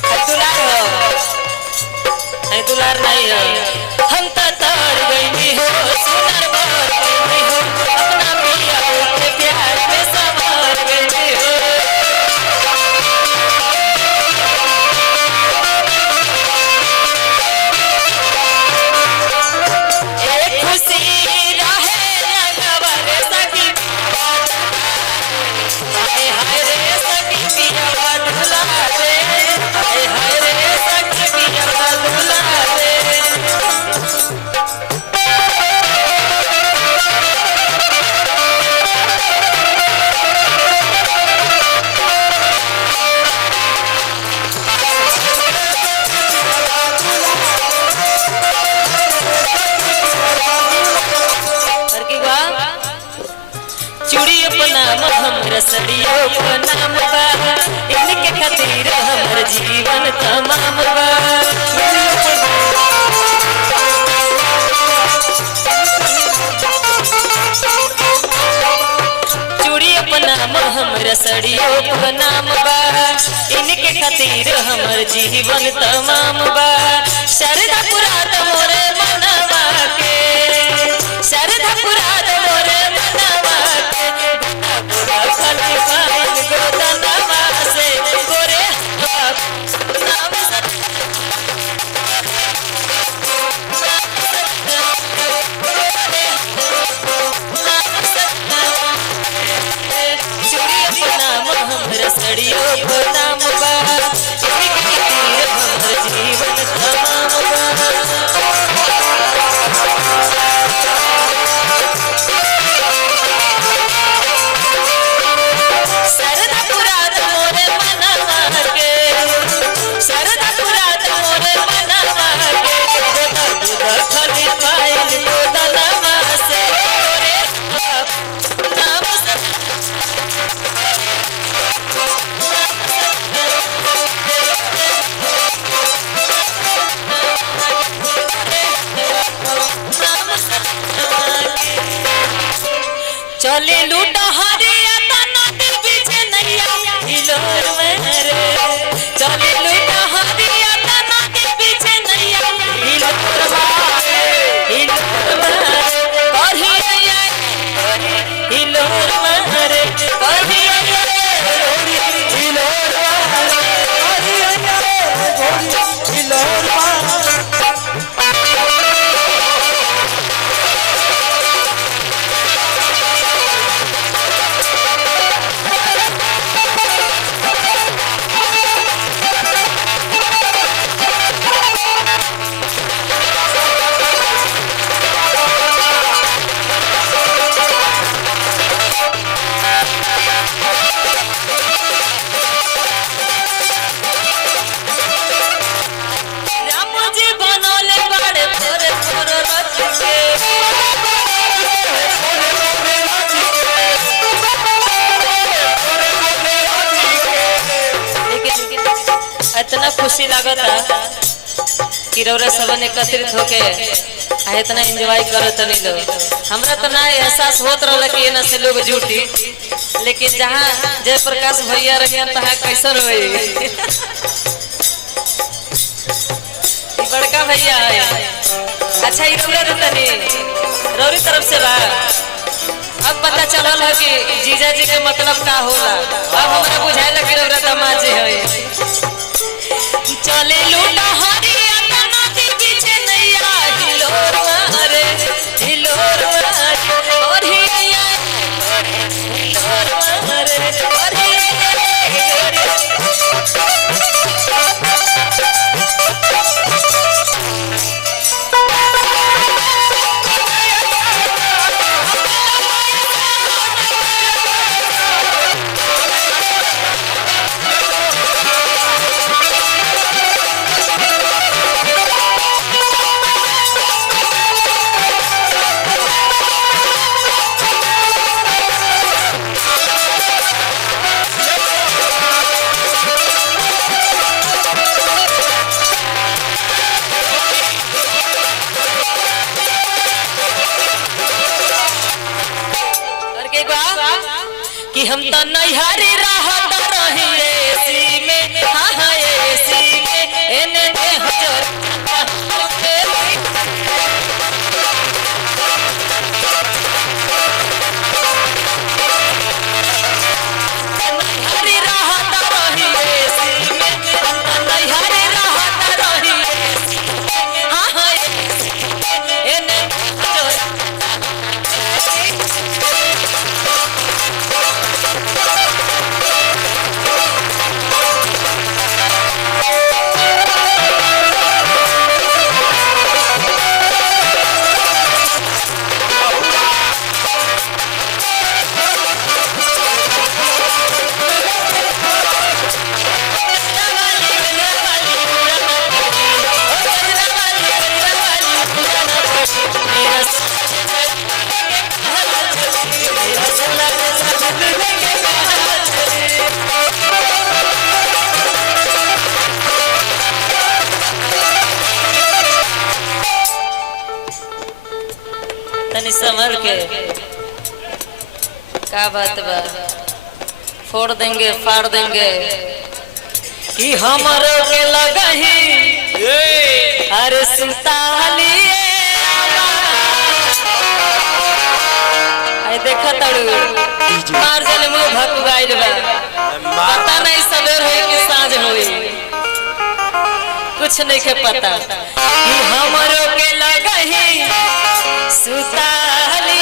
दुलार हो दुलार नहीं हो हम तो तड़ गई हो सुनर बर गई हो अपना पिया के प्यार में संवर गई हो एक खुशी रहे लगवर सखी हाय हाय रे सखी पिया दुलार रे हाय हाय रे सखी पिया दुलार रे चूड़ी अपना हम रसड़ियों को नाम बा इनके खातिर हमर जीवन तमाम बा चूड़ी अपना हम रसड़ियों को नाम बा इनके खातिर हमर जीवन तमाम बा श्रद्धा पुराद मोरे मनवा के श्रद्धा पुराद मोरे मनवा रसड़ियों को नाम बा हमर जीवन तमाम बा सरदा पुराद मोरे मनवा के सरदा पुराद मोरे मनवा के दूध खली पाइल दूधवा से रे नाम चले लूटा हरिया तना के पीछे नैया हिलोर में रे चले लूटा हरिया तना के पीछे नैया हिलोर में कहिया हिलोर में रे कहिया हिलोर इतना खुशी लगता कि रौरा सबन एकत्रित होके इतना एंजॉय करत नहीं लोग हमरा तो ना एहसास होत रहल कि एना से लोग जुटी लेकिन जहाँ जयप्रकाश भैया रहियन तहाँ कैसन होई बड़का भैया अच्छा ई रौरा तनी रौरी तरफ से बा अब पता चलल है कि जीजा जी के मतलब का होला अब हमरा बुझाइल कि रौरा दामाद जी है चले लूटा हरिया तना के पीछे नैया हिलोर मारे हिलोर मारे और हिया हिलोर मारे और कि हम तो नैहरी रहत रही एसी में हाँ हाँ एसी तनी संभल के का बात बा फोड़ देंगे फाड़ देंगे कि हमारो के लगही अरे सुताली आई देखा तड़ू मार जले मुंह भकुआइल बा पता नहीं सवेर होई कि सांझ होई कुछ नहीं के पता कि हमारो के लगही सुताली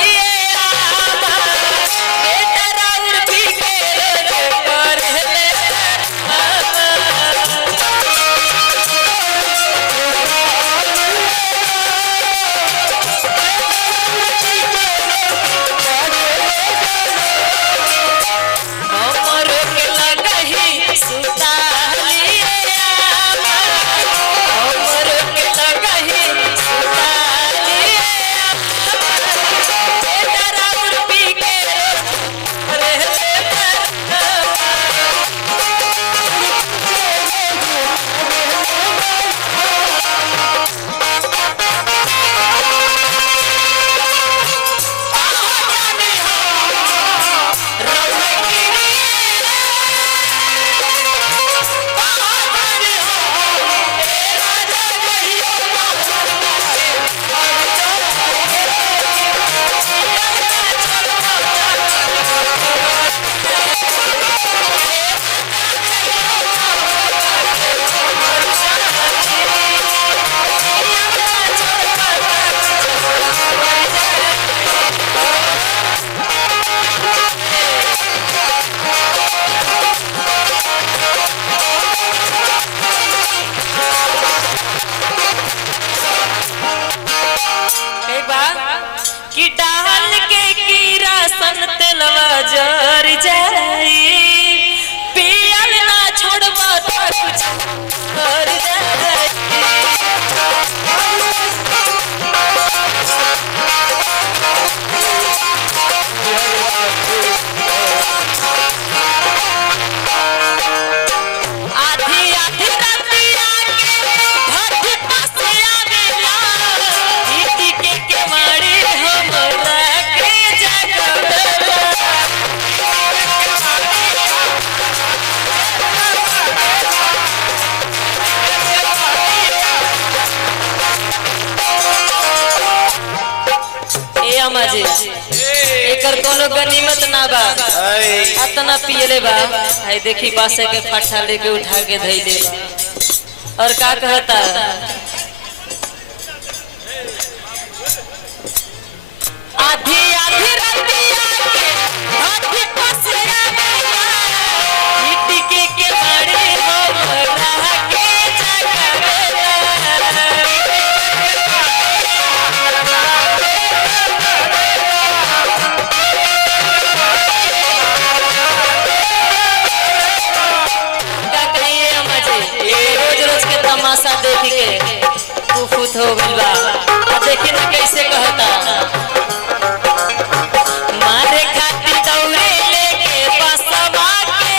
कि डाल के कीरा सन तेलवा जर जाई पियल ना छोड़बा तो कुछ कर जाई एकर कोनो गनीमत ना बा अतना पियले बा है देखी बासे के फट्ठा लेके उठा के धइले और का कहता आधी आधी रतिया के हाथी पसिया मिट्टी के मारे हो रहा के तमाशा देख के कुफुत हो गइल बा देखी ना कैसे कहता मारे खातिर दौड़े लेके बसवा के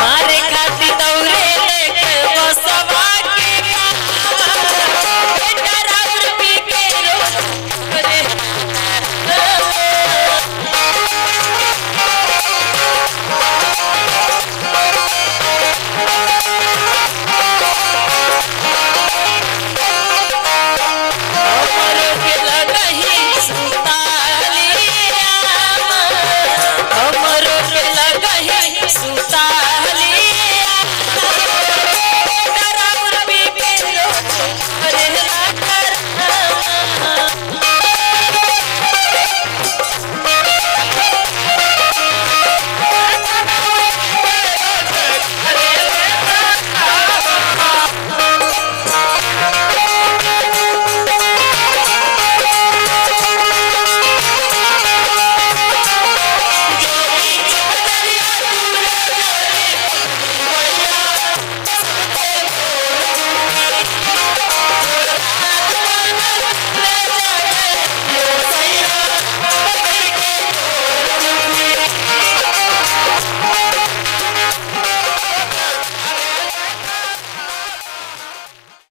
मारे खातिर दौड़े लेके बसवा के बेटा राउर पी के रे सुता